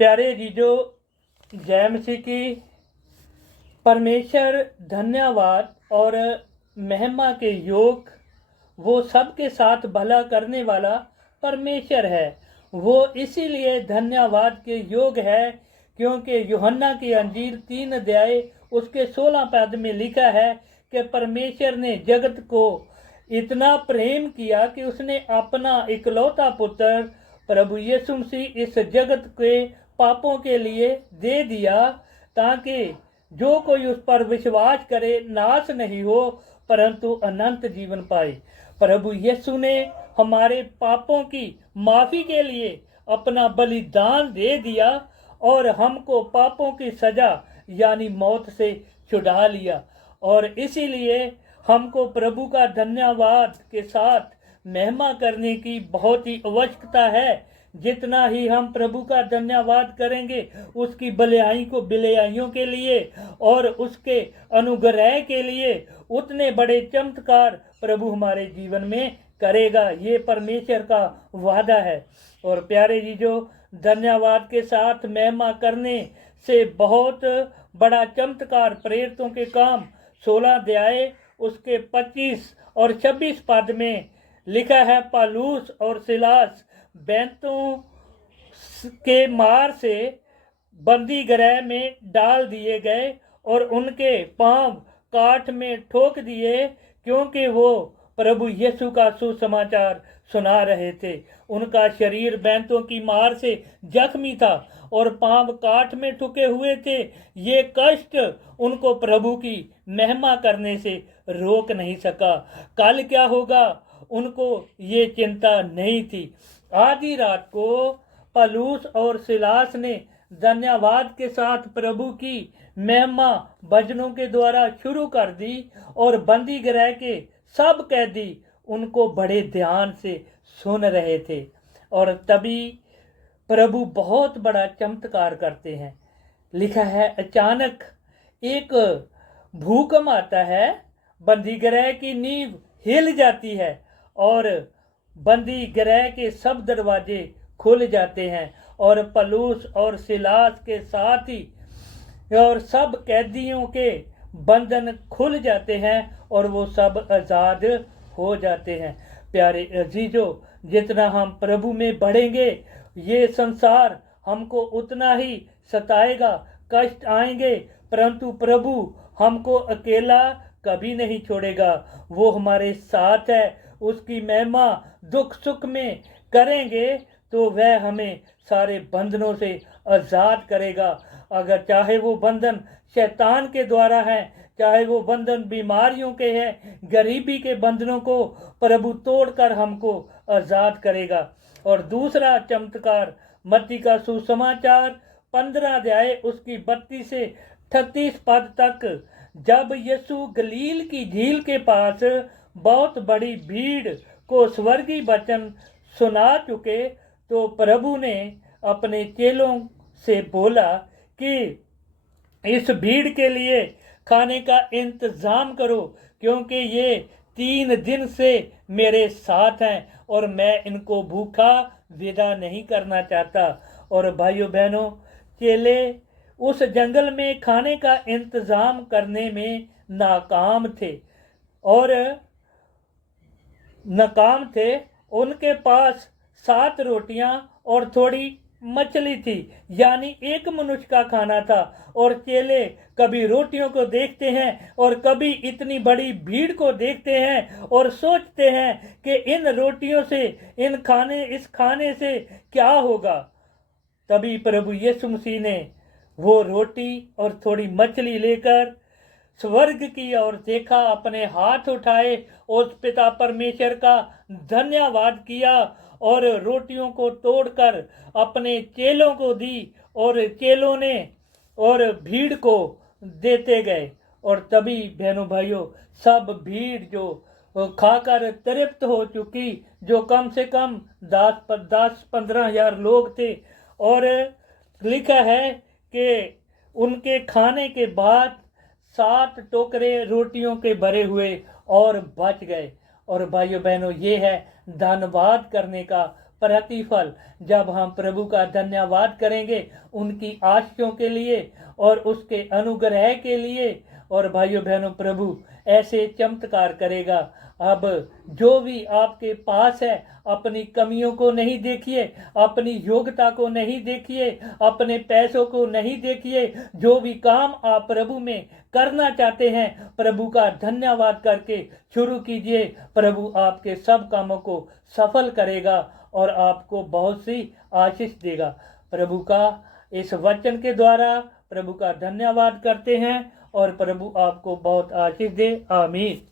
प्यारे जीजो, जय मसीह की। परमेश्वर धन्यवाद और महिमा के योग, वो सबके साथ भला करने वाला परमेश्वर है। वो इसीलिए धन्यवाद के योग है क्योंकि यूहन्ना की अंजील 3 अध्याय उसके 16 पद में लिखा है कि परमेश्वर ने जगत को इतना प्रेम किया कि उसने अपना इकलौता पुत्र प्रभु यीशु मसीह इस जगत के पापों के लिए दे दिया, ताकि जो कोई उस पर विश्वास करे नाश नहीं हो परंतु अनंत जीवन पाए। प्रभु यीशु ने हमारे पापों की माफी के लिए अपना बलिदान दे दिया और हमको पापों की सजा यानी मौत से छुड़ा लिया। और इसीलिए हमको प्रभु का धन्यवाद के साथ महिमा करने की बहुत ही आवश्यकता है। जितना ही हम प्रभु का धन्यवाद करेंगे उसकी भलाइयों के लिए और उसके अनुग्रह के लिए उतने बड़े चमत्कार प्रभु हमारे जीवन में करेगा। ये परमेश्वर का वादा है। और प्यारे जी, जो धन्यवाद के साथ महिमा करने से बहुत बड़ा चमत्कार प्रेरितों के काम 16 अध्याय उसके 25 और 26 पद में लिखा है। पौलुस और सिलास बैंतों के मार से बंदी गृह में डाल दिए गए और उनके पांव काठ में ठोक दिए क्योंकि वो प्रभु यीशु का सुसमाचार सुना रहे थे। उनका शरीर बैंतों की मार से जख्मी था और पांव काठ में ठुके हुए थे। ये कष्ट उनको प्रभु की महिमा करने से रोक नहीं सका। कल क्या होगा उनको ये चिंता नहीं थी। आधी रात को पौलुस और सिलास ने धन्यवाद के साथ प्रभु की महिमा भजनों के द्वारा शुरू कर दी और बंदी गृह के सब कैदी उनको बड़े ध्यान से सुन रहे थे। और तभी प्रभु बहुत बड़ा चमत्कार करते हैं। लिखा है, अचानक एक भूकंप आता है, बंदी गृह की नींव हिल जाती है और बंदी गृह के सब दरवाजे खुल जाते हैं और पौलुस और सिलास के साथ ही और सब कैदियों के बंधन खुल जाते हैं और वो सब आज़ाद हो जाते हैं। प्यारे अजीजों, जितना हम प्रभु में बढ़ेंगे ये संसार हमको उतना ही सताएगा, कष्ट आएंगे, परंतु प्रभु हमको अकेला कभी नहीं छोड़ेगा। वो हमारे साथ है। उसकी महिमा दुख सुख में करेंगे तो वह हमें सारे बंधनों से आज़ाद करेगा। अगर चाहे वो बंधन शैतान के द्वारा है, चाहे वो बंधन बीमारियों के हैं, गरीबी के बंधनों को प्रभु तोड़कर हमको आज़ाद करेगा। और दूसरा चमत्कार मत्ती का सुसमाचार 15 अध्याय उसकी 32 से 38 पद तक। जब यीशु गलील की झील के पास बहुत बड़ी भीड़ को स्वर्गीय वचन सुना चुके तो प्रभु ने अपने चेलों से बोला कि इस भीड़ के लिए खाने का इंतजाम करो, क्योंकि ये 3 दिन से मेरे साथ हैं और मैं इनको भूखा विदा नहीं करना चाहता। और भाइयों बहनों, चेले उस जंगल में खाने का इंतजाम करने में नाकाम थे। उनके पास 7 रोटियां और थोड़ी मछली थी, यानी एक मनुष्य का खाना था। और चेले कभी रोटियों को देखते हैं और कभी इतनी बड़ी भीड़ को देखते हैं और सोचते हैं कि इन रोटियों से इस खाने से क्या होगा। तभी प्रभु यीशु मसीह ने वो रोटी और थोड़ी मछली लेकर स्वर्ग की ओर देखा, अपने हाथ उठाए, उस पिता परमेश्वर का धन्यवाद किया और रोटियों को तोड़कर अपने चेलों को दी और चेलों ने और भीड़ को देते गए। और तभी बहनों भाइयों, सब भीड़ जो खाकर तृप्त हो चुकी, जो कम से कम 10-15 हजार लोग थे, और लिखा है कि उनके खाने के बाद 7 टोकरे रोटियों के भरे हुए और बच गए। और भाइयों बहनों, ये है धन्यवाद करने का प्रतिफल। जब हम प्रभु का धन्यवाद करेंगे उनकी आशीषों के लिए और उसके अनुग्रह के लिए, और भाइयों बहनों प्रभु ऐसे चमत्कार करेगा। अब जो भी आपके पास है, अपनी कमियों को नहीं देखिए, अपनी योग्यता को नहीं देखिए, अपने पैसों को नहीं देखिए। जो भी काम आप प्रभु में करना चाहते हैं, प्रभु का धन्यवाद करके शुरू कीजिए। प्रभु आपके सब कामों को सफल करेगा और आपको बहुत सी आशीष देगा। प्रभु का इस वचन के द्वारा प्रभु का धन्यवाद करते हैं और प्रभु आपको बहुत आशीष दे। आमीन।